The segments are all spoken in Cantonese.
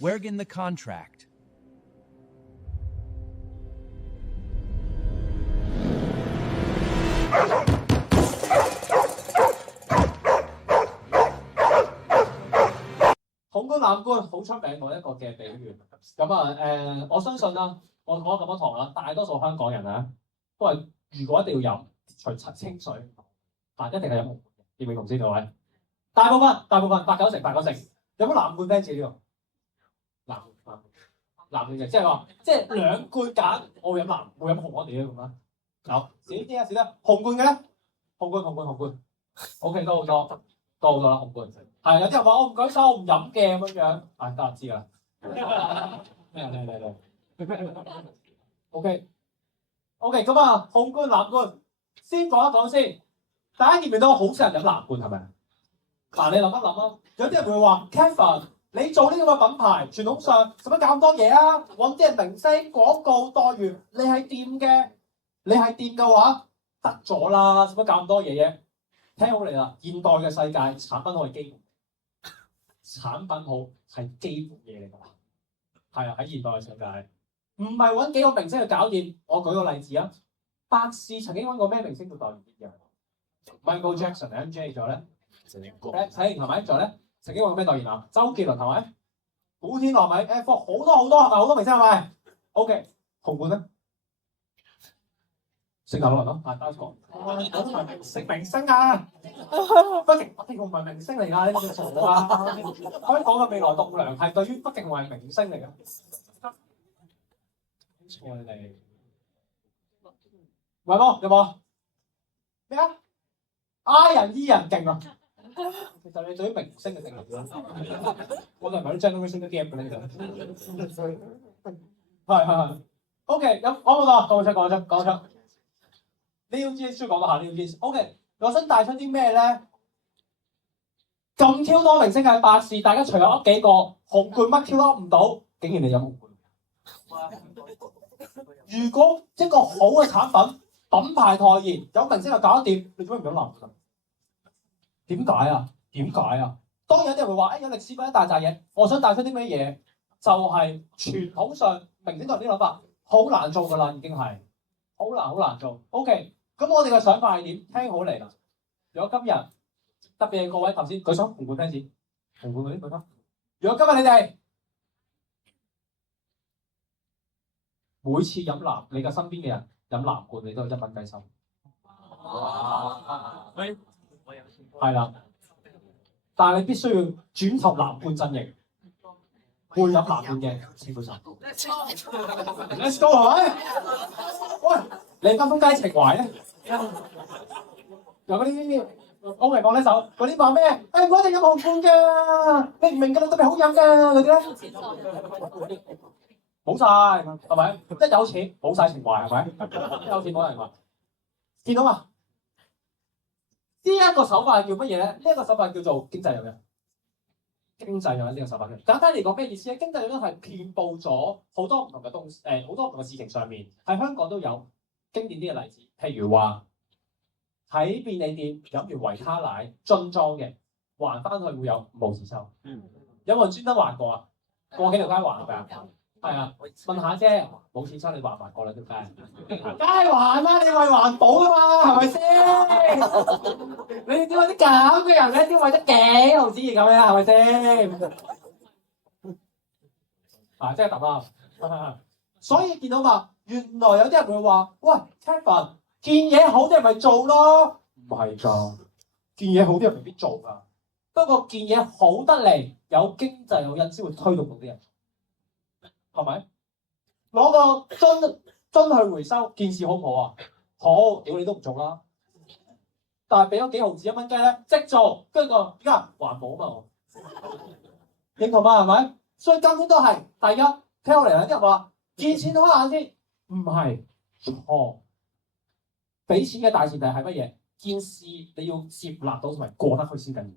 Wherein the contract? 紅觀藍觀好出名嘅一個嘅比喻。咁啊我相信啦，我講咗咁多堂啦，大多數香港人啊都係如果一定要飲，除清水一定係飲紅觀嘅，認唔認同先各位？大部分八九成有冇藍觀 fans 呢度？藍觀嘅，即係話即係兩觀揀，我會飲藍，會飲紅我哋咁啊。有少啲啊，少啲。紅觀嘅咧，紅觀 ，OK 都好多啦，紅觀。係有啲人話我唔舉手，我唔飲嘅咁樣，大家知啦。咩嚟？OK，咁啊，紅觀藍觀，先講一講先。大家見唔見到好少人飲藍觀係咪？嗱，你諗一諗啊，有啲人會話 Kevin， 你做呢個嘅品牌，傳統上使乜搞咁多嘢啊？揾啲人明星廣告待遇，你係掂嘅話，得咗啦，使乜搞咁多嘢嘅？聽好嚟啦，現代嘅世界產品好係基本。產品好係基本嘢嚟㗎，係啊，喺現代嘅世界，唔係揾幾個明星去搞掂。我舉個例子啊，百事曾經揾過咩明星做代言嘅 ？Michael Jackson、MJ 咗咧，陳奕迅係咪咗咧？曾經揾過咩代言啊？周杰倫係咪？古天樂係咪？F4好多係咪？好多明星係咪 ？OK， 紅館咧，識牛郎咯，包括我都唔係明星啊！北京唔係明星嚟㗎，呢個傻啊！香港嘅未來棟梁係對於北京係明星嚟㗎。錯你哋，喂冇有冇？咩啊？I 人 E 人勁啊！其實你對於明星嘅定義，我哋唔係啲 generation gap 嘅呢度。係。OK， 咁講到講出。呢啲書講到下呢啲 OK， 我想帶出啲咩咧？咁 Q 多明星喺百事，大家除咗噏幾個紅觀乜 Q 都噏唔到，竟然你飲紅觀。如果一個好嘅產品，品牌代言有明星就搞得掂，你做咩唔飲藍觀？點解啊？當然有啲人會話，有歷史嗰一大扎嘢，我想帶出啲咩嘢？就係傳統上明星代言啲諗法好難做㗎啦，已經係好難做。OK。咁我哋嘅想法係點？聽好嚟啦！如果今日特別係各位頭先舉手紅觀 fans，紅觀嗰啲舉手。如果今日你哋每次飲藍，你嘅身邊嘅人飲藍觀，你都係1蚊雞收。係啦，但係你必須要轉投藍觀陣營，會飲藍觀嘅請舉手。Let's go 係咪？喂，你跟風雞情懷咧？有嗰啲我明講呢首嗰啲話咩？我一定飲紅觀㗎，你唔明㗎啦，特別好飲㗎嗰啲咧，冇晒係咪？一有錢冇晒情懷係咪？有錢冇人話，見到嘛？呢一個手法係叫乜嘢咧？呢一個手法叫做經濟誘因。經濟誘因呢個手法嘅簡單嚟講咩意思咧？經濟誘因係遍佈咗好多唔同嘅東西，好多唔同嘅事情上面，喺香港都有經典啲嘅例子，譬如話。喺便利店飲完維他奶樽裝嘅，還翻去會有5毫子收。有冇人專登還過啊？過幾條街還㗎？係啊，問下啫，冇錢收你還唔還過兩條街？梗係還啦，你為環保㗎嘛，係咪先？你點解啲咁嘅人咧，點為得幾毫子而咁樣，係咪先？即係揼啦。所以見到嘛，原來有啲人會話：喂 ，Kevin。件嘢好啲人咪做咯，唔係㗎，件嘢好啲人未必做㗎。不過件嘢好得嚟，有經濟誘因先會推動到啲人，係咪？攞個樽去回收，件事好唔好啊？好，屌你都唔做啦。但係俾咗幾毫子1蚊雞咧，即做，跟住個點解環保嘛？我認同嘛？係咪？所以根本都係第一，聽我嚟啦，啲人話見錢好眼先，唔係錯。俾錢嘅大前提係乜嘢？件事你要接納到同埋過得去先緊要。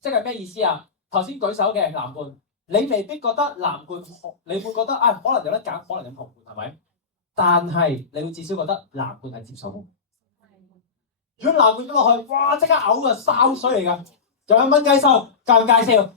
即係咩意思啊？頭先舉手嘅藍觀，你未必覺得藍觀，你會覺得可能有得揀，可能飲紅觀係咪？但係你會至少覺得藍觀係接受到。如果藍觀咗落去，哇！即刻嘔啊，潲水嚟㗎，就1蚊雞收，介唔介紹？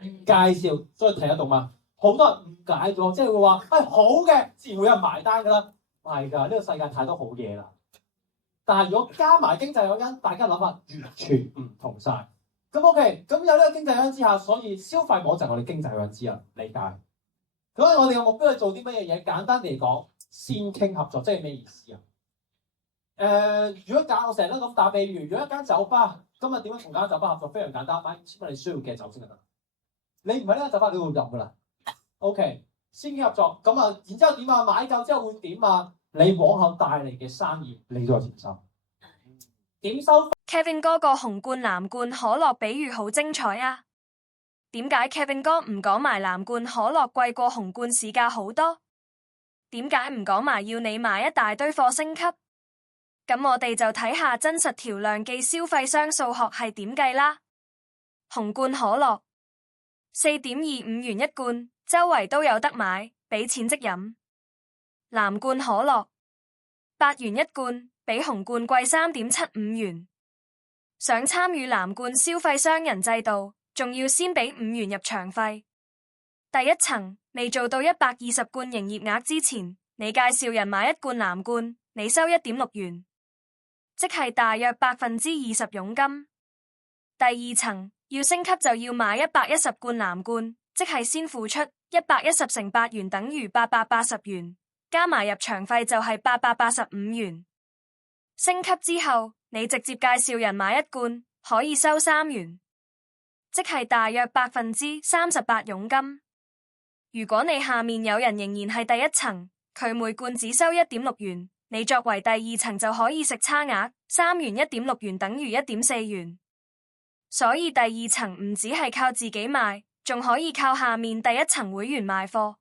介紹，所以睇得到嘛？好多人誤解咗，即係會話，好嘅，自然會有人埋單㗎啦。唔係㗎，呢個世界太多好嘢啦。但係如果加埋經濟誘因，大家諗法完全唔同晒。咁 OK，咁有呢個經濟誘因之下，所以消費網就係我哋經濟誘因之一，理解。所以我哋嘅目標係做啲乜嘢嘢？簡單嚟講，先傾合作，即係咩意思啊？如果我成日都咁打比喻，如果一間酒吧今日點樣同間酒吧合作？非常簡單，買5,000蚊你需要嘅酒先就得。你唔喺呢間酒吧，你會入㗎啦。OK， 先傾合作，咁啊，然之後點啊？買夠之後會點啊？你往後帶嚟嘅生意，你都有錢收。點收 ？Kevin 哥個紅罐藍罐可樂比喻好精彩啊！點解 Kevin 哥唔講埋藍罐可樂貴過紅罐市價好多？點解唔講埋要你買一大堆貨升級？咁我哋就睇下真實調量計消費商數學係點計啦。紅罐可樂4.25元一罐，周圍都有得買，俾錢即飲。藍罐可樂8元一罐，比紅罐貴3.75元。想參與藍罐消費商人制度，仲要先俾5元入場費。第一層未做到120罐營業額之前，你介紹人買一罐藍罐，你收1.6元，即係大約20%佣金。第二層要升級就要買110罐藍罐，即係先付出110乘8元等於880元，加埋入場費就係885元。升級之後，你直接介紹人買一罐，可以收3元，即係大約38%佣金。如果你下面有人仍然係第一層，佢每罐只收1.6元，你作為第二層就可以食差額3元，1.6元等於1.4元。所以第二層唔只係靠自己賣，仲可以靠下面第一層會員賣貨。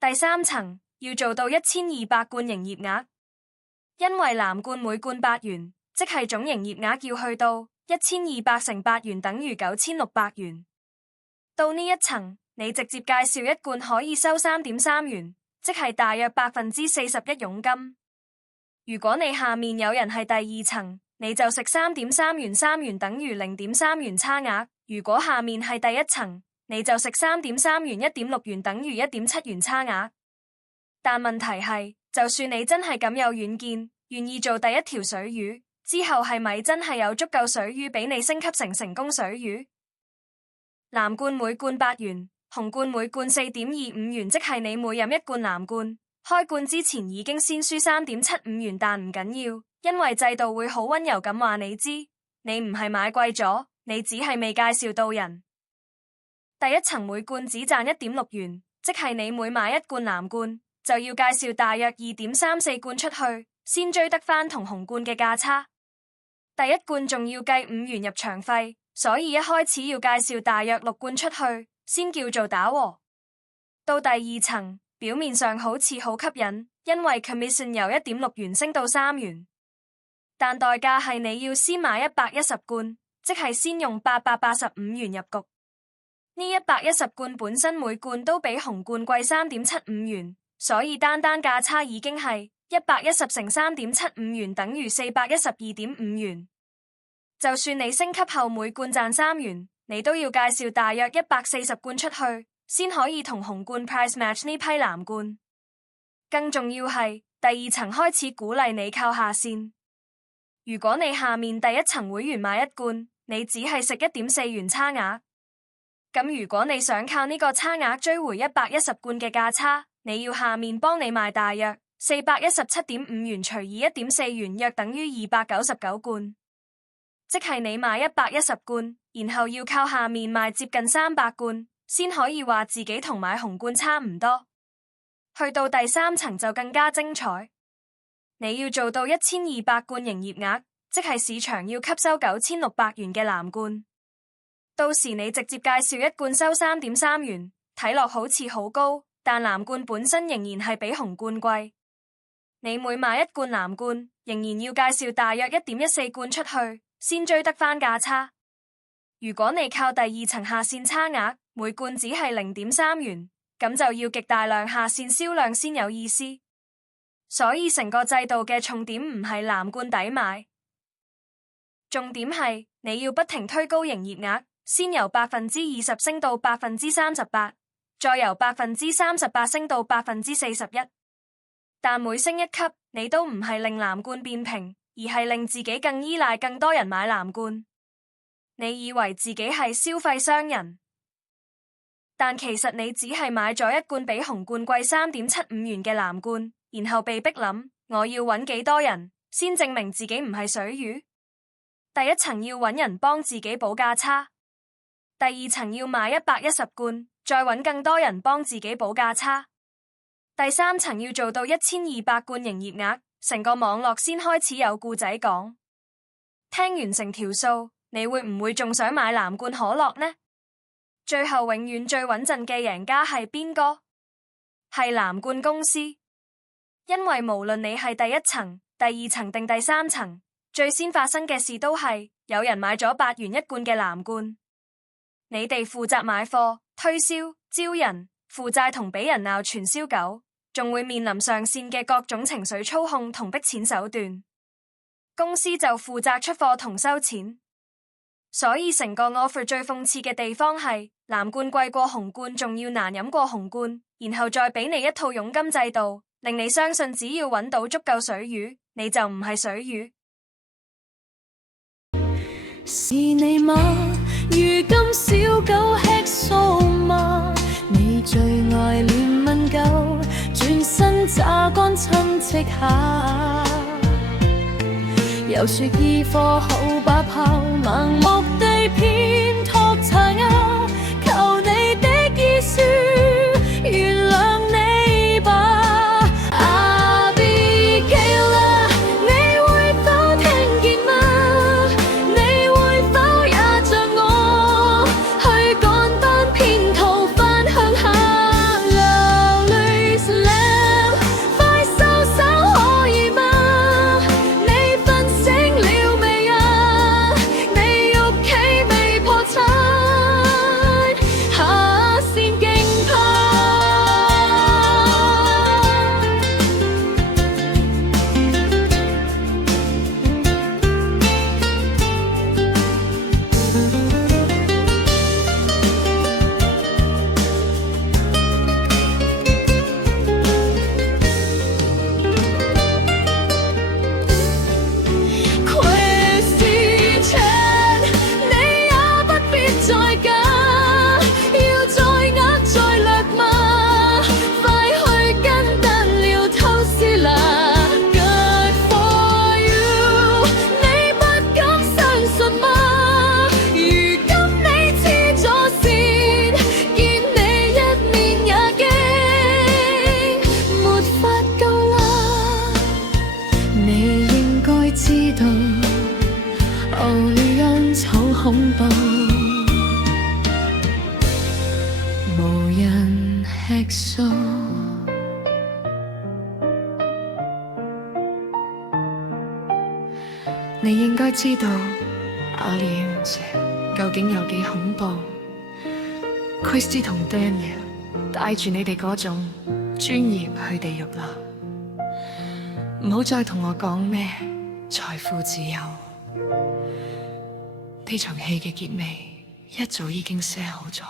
第三層要做到1200罐營業額，因為藍罐每罐8元，即係總營業額要去到1200乘8元等於9600元。到呢一層，你直接介紹一罐可以收3.3元，即係大約41%佣金。如果你下面有人係第二層，你就食3.3元，3元等於0.3元差額。如果下面係第一層，你就食3.3元，1.6元等於1.7元差額。但問題係，就算你真係咁有遠見，願意做第一條水魚，之後係咪真係有足夠水魚俾你升級成成功水魚？藍罐每罐8元，紅罐每罐4.25元，即係你每飲一罐藍罐，開罐之前已經先輸3.75元，但唔緊要，因為制度會好溫柔咁話你知，你唔係買貴咗，你只係未介紹到人。第一層每罐只賺1.6元，即係你每買一罐藍罐，就要介紹大約2.34罐出去，先追得返同紅罐嘅價差。第一罐仲要計5元入場費，所以一開始要介紹大約6罐出去，先叫做打和。到第二層，表面上好似好吸引，因為 commission 由1.6元升到3元，但代價係你要先買110罐，即係先用885元入局。呢110罐本身每罐都比紅罐貴3.75元，所以單價差已經係110乘3.75元等於412.5元。就算你升級後每罐賺3元，你都要介紹大約140罐出去，先可以同紅罐 price match 呢批藍罐。更重要係第二層開始鼓勵你靠下線。如果你下面第一層會員買一罐，你只係食1.4元差額。咁如果你想靠呢個差額追回110罐嘅價差，你要下面幫你賣大約417.5元除以1.4元，約等於299罐，即係你賣110罐，然後要靠下面賣接近300罐，先可以話自己同買紅罐差唔多。去到第三層就更加精彩，你要做到1200罐營業額，即係市場要吸收9600元嘅藍罐。到時你直接介紹一罐收3.3元，睇落好似好高，但藍罐本身仍然係比紅罐貴。你每買一罐藍罐，仍然要介紹大約1.14罐出去，先追得返價差。如果你靠第二層下線差額，每罐只係0.3元，咁就要極大量下線銷量先有意思。所以成個制度嘅重點唔係藍罐抵買，重點係你要不停推高營業額，先由20%升到38%，再由38%升到41%。但每升一級，你都唔係令藍罐變平，而係令自己更依賴更多人買藍罐。你以為自己係消費商人，但其實你只係買咗一罐比紅罐貴3.75元嘅藍罐，然後被逼諗我要揾幾多人先證明自己唔係水魚。第一層要揾人幫自己補價差，第二層要買110罐，再揾更多人幫自己補價差，第三層要做到1200罐營業額，成個網絡先開始有故仔講。聽完成條數，你會唔會仲想買藍罐可樂呢？最後永遠最穩陣嘅贏家係邊個？係藍罐公司，因為無論你係第一層、第二層定第三層，最先發生嘅事都係有人買咗8元一罐嘅藍罐。你哋負責買貨、推銷、招人、負債同俾人鬧傳銷狗，仲會面臨上線嘅各種情緒操控同逼錢手段。公司就負責出貨同收錢。所以成個 offer 最諷刺嘅地方係藍罐貴過紅罐，仲要難飲過紅罐，然後再俾你一套佣金制度，令你相信只要揾到足夠水魚，你就唔係水魚。是你嗎？如今小狗吃素嗎？你最愛憐憫狗，轉身榨乾親戚下。又說醫科好把炮，盲目地偏托查拗，求你的醫書原諒你吧。恐怖，無人吃素。你應該知道 Aliens 究竟有幾恐怖。Christy 同 Daniel 帶住你哋嗰種專業去地獄啦，唔好再同我講咩財富自由。呢場戲嘅結尾一早已經寫好咗。